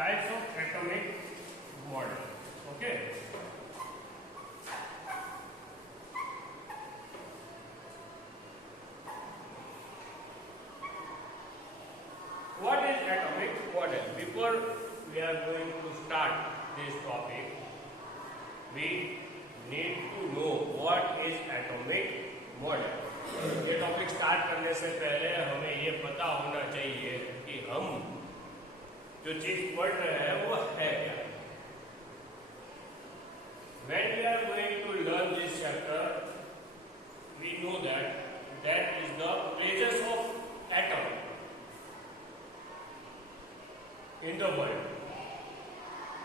types of atomic model. Okay. What is atomic model? Before we are going to start this topic, we need to know what is atomic model. ये topic start करने से पहले हमें ये पता होना चाहिए कि हम जो चीज पढ़ रहे हैं वो है क्या. When we are going to learn this chapter, we know that is the places of atom in the world.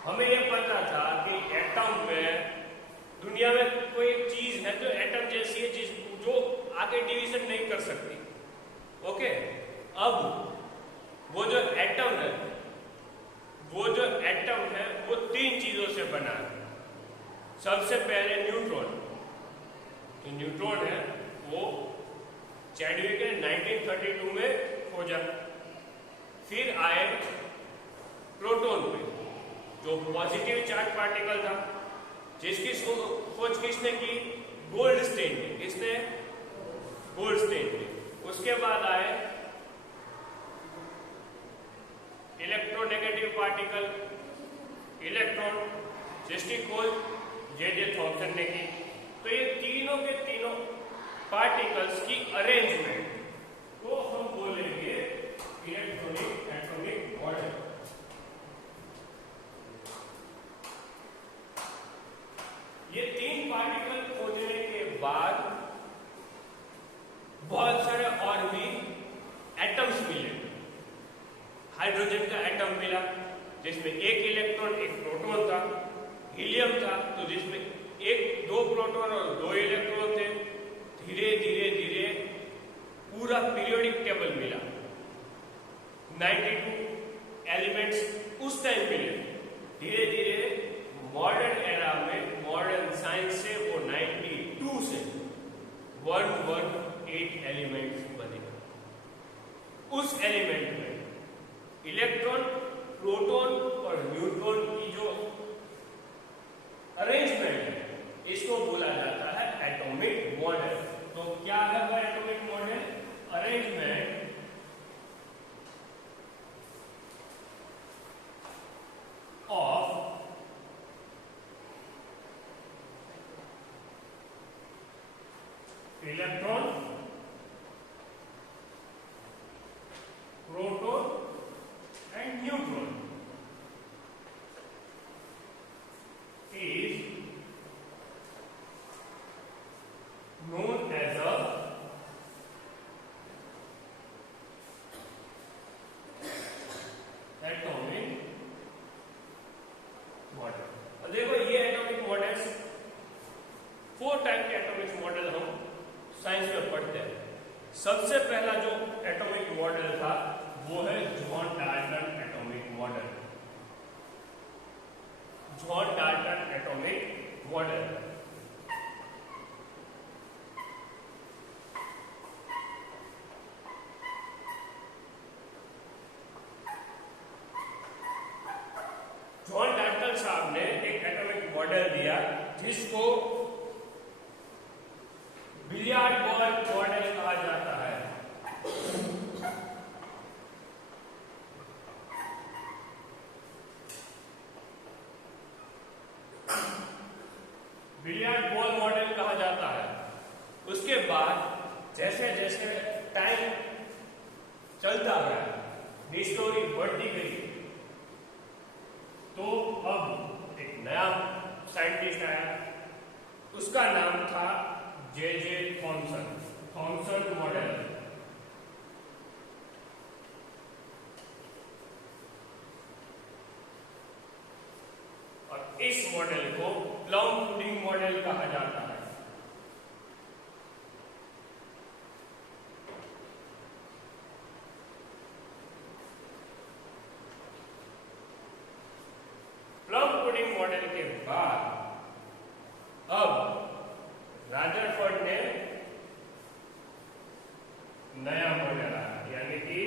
हमें ये पता था कि एटम में दुनिया में कोई चीज है जो एटम जैसी है चीज जो आगे डिवीजन नहीं कर सकती. ओके. अब वो जो एटम है वो तीन चीजों से बना है. सबसे पहले न्यूट्रॉन. तो न्यूट्रॉन है वो चैडविक ने 1932 में खोजा. फिर आए प्रोटॉन पे जो पॉजिटिव चार्ज पार्टिकल था जिसकी खोज किसने की? गोल्डस्टीन ने. किसने? गोल्डस्टीन ने. उसके बाद आए इलेक्ट्रोनेगेटिव पार्टिकल इलेक्ट्रॉन जिसकी खोज जे थॉमसन ने की. तो ये तीनों के तीनों पार्टिकल्स की अरेंजमेंट को हम बोलेंगे इलेक्ट्रॉनिक एटॉमिक मॉडल. ये तीन पार्टिकल खोजने के बाद बहुत सारे और भी एटम्स मिले. हाइड्रोजन का एटम मिला जिसमें एक इलेक्ट्रॉन एक प्रोटॉन था. हीलियम था तो जिसमें दो प्रोटॉन और दो इलेक्ट्रॉन थे. धीरे धीरे पूरा पीरियोडिक टेबल मिला. 92 एलिमेंट्स उस टाइम मिले. धीरे धीरे मॉडर्न एरा में मॉडर्न साइंस से वो 92 से 118 एलिमेंट्स बने. उस एलिमेंट में इलेक्ट्रॉन प्रोटॉन और न्यूट्रॉन की जो अरेंजमेंट है इसको बोला जाता है एटॉमिक मॉडल. तो क्या है वो atomic model? Arrangement of electron proton and neutron is known as a atomic model. और देखो ये एटॉमिक मॉडल्स 4 टाइप के एटॉमिक मॉडल हम साइंस में पढ़ते हैं. सबसे पहला जो एटॉमिक मॉडल था वो है John Dalton atomic model. John Dalton atomic model John Dalton साहब ने एक एटॉमिक मॉडल दिया जिसको बिलियर्ड बॉल मॉडल कहा जाता है. बिलियर्ड बॉल मॉडल कहा जाता है. उसके बाद जैसे जैसे टाइम चलता गया स्टोरी बढ़ती गई तो अब एक नया साइंटिस्ट आया. उसका नाम था जे थॉमसन मॉडल. और इस मॉडल को प्लम पुडिंग मॉडल कहा जाता है. प्लम पुडिंग मॉडल के बाद अब रादरफोर्ड ने नया मॉडल आया यानी कि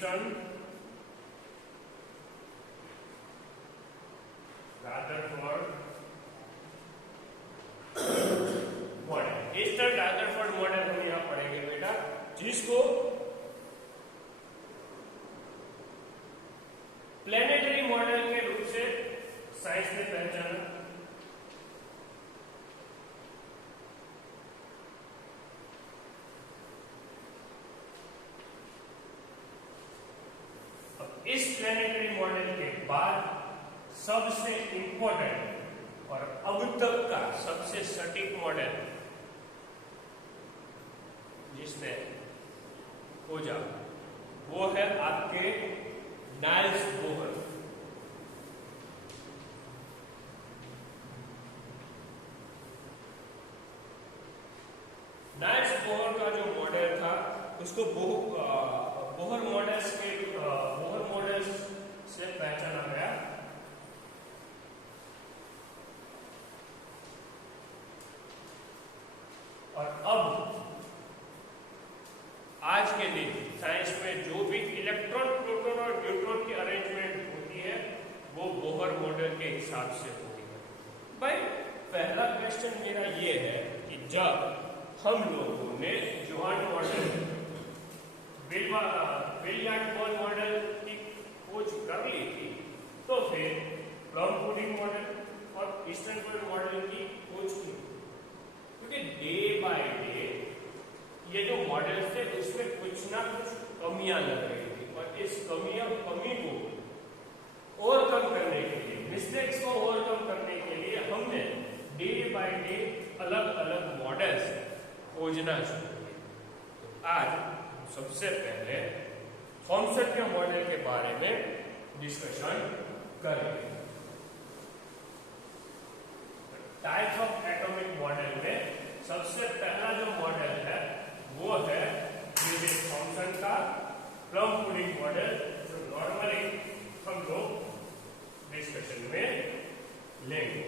ईस्टर्न रादरफोर्ड मॉडल। ईस्टर्न रादरफोर्ड मॉडल हम यहां पढ़ेंगे बेटा, जिसको प्लेनेटरी मॉडल के रूप से साइंस ने पहचाना। अब इस प्लेनेटरी मॉडल के बाद सबसे इंपॉर्टेंट और अब तक का सबसे सटीक मॉडल जिसने खोजा वो है आपके नाइल्स बोहर। नाइल्स बोहर का जो मॉडल था उसको बोहर मॉडल्स से पहचाना गया। और अब आज के दिन साइंस में जो भी इलेक्ट्रॉन, प्रोटॉन और न्यूट्रॉन की अरेंजमेंट होती है वो बोहर मॉडल के हिसाब से होती है। भाई पहला क्वेश्चन मेरा ये है कि जब हम लोगों ने जोहान मॉडल, विलियम बॉल मॉडल की खोज कर ली थी, तो फिर प्लम पुडिंग मॉडल और ईस्टर्न मॉडल की खोज की, क्योंकि डे बाय डे ये जो मॉडल थे उसमें कुछ ना कुछ कमियां लग रही थी, और इस कमी को ओवरकम करने के लिए, मिस्टेक्स को ओवरकम करने के लिए हमने डे बाय डे अलग अलग मॉडल्स खोजना शुरू किया। तो आज सबसे पहले थॉमसन के मॉडल के बारे में डिस्कशन करेंगे। टाइप्स ऑफ एटॉमिक मॉडल में सबसे पहला जो मॉडल है वो है थॉमसन का प्लम पुडिंग मॉडल, जो नॉर्मली हम लोग डिस्कशन में लेंगे।